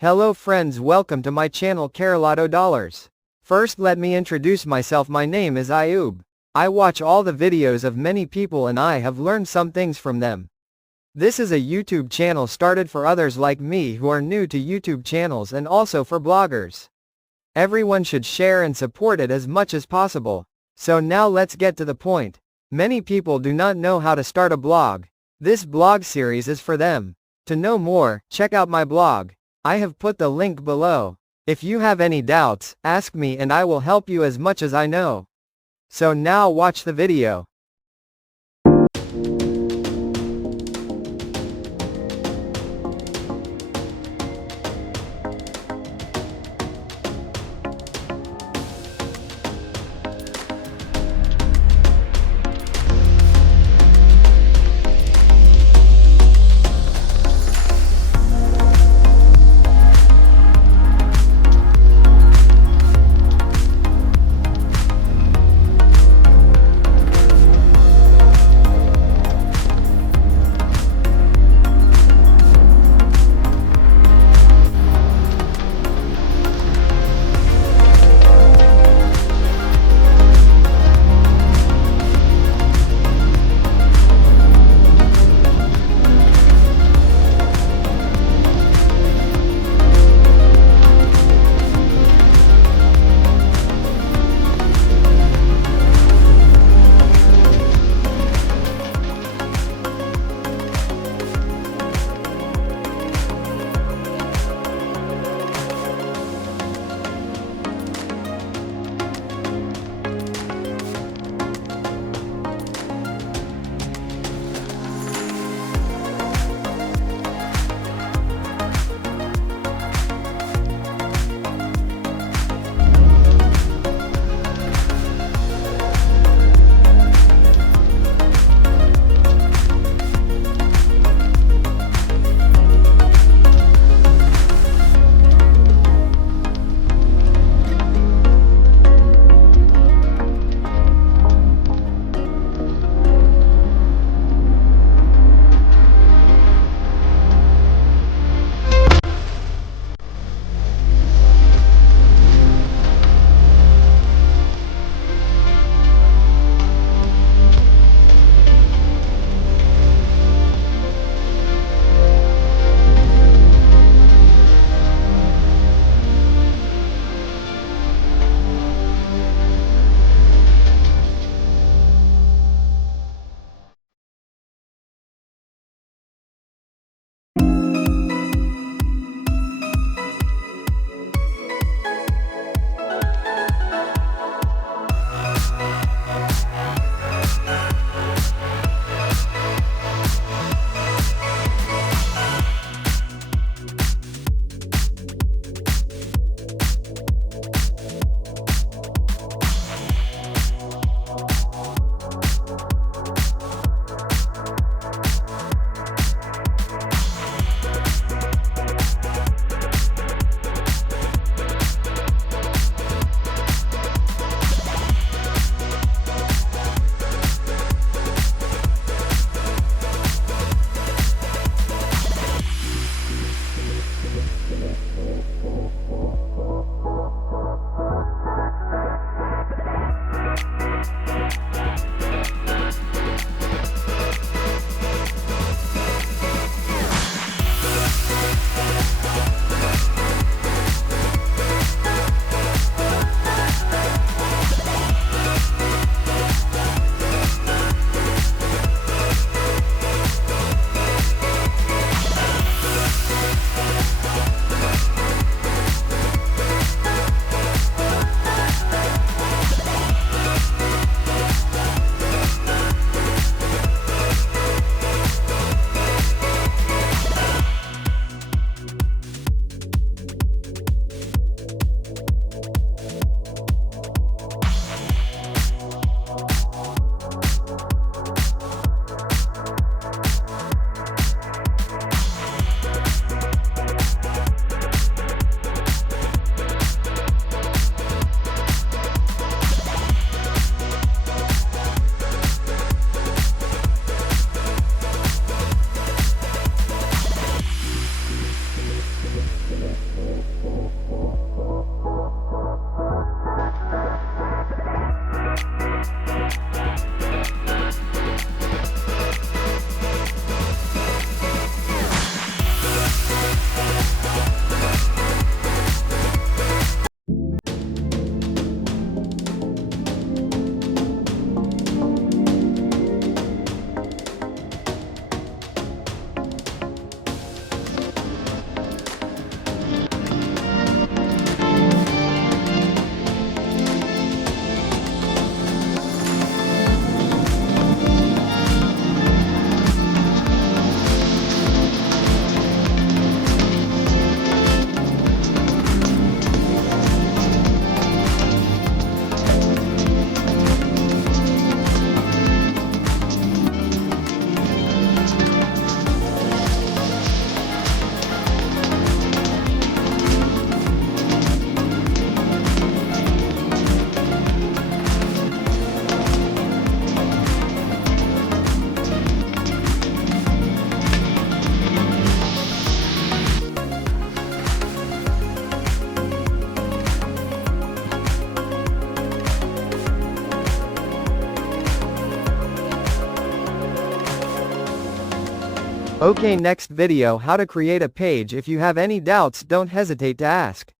Hello friends, welcome to my channel Carolado Dollars. First let me introduce myself. My name is Ayub. I watch all the videos of many people and I have learned some things from them. This is a YouTube channel started for others like me who are new to YouTube channels and also for bloggers. Everyone should share and support it as much as possible. So now let's get to the point. Many people do not know how to start a blog. This blog series is for them. To know more, check out my blog. I have put the link below. If you have any doubts, ask me and I will help you as much as I know. So now watch the video. Okay, next video, how to create a page. If you have any doubts, don't hesitate to ask.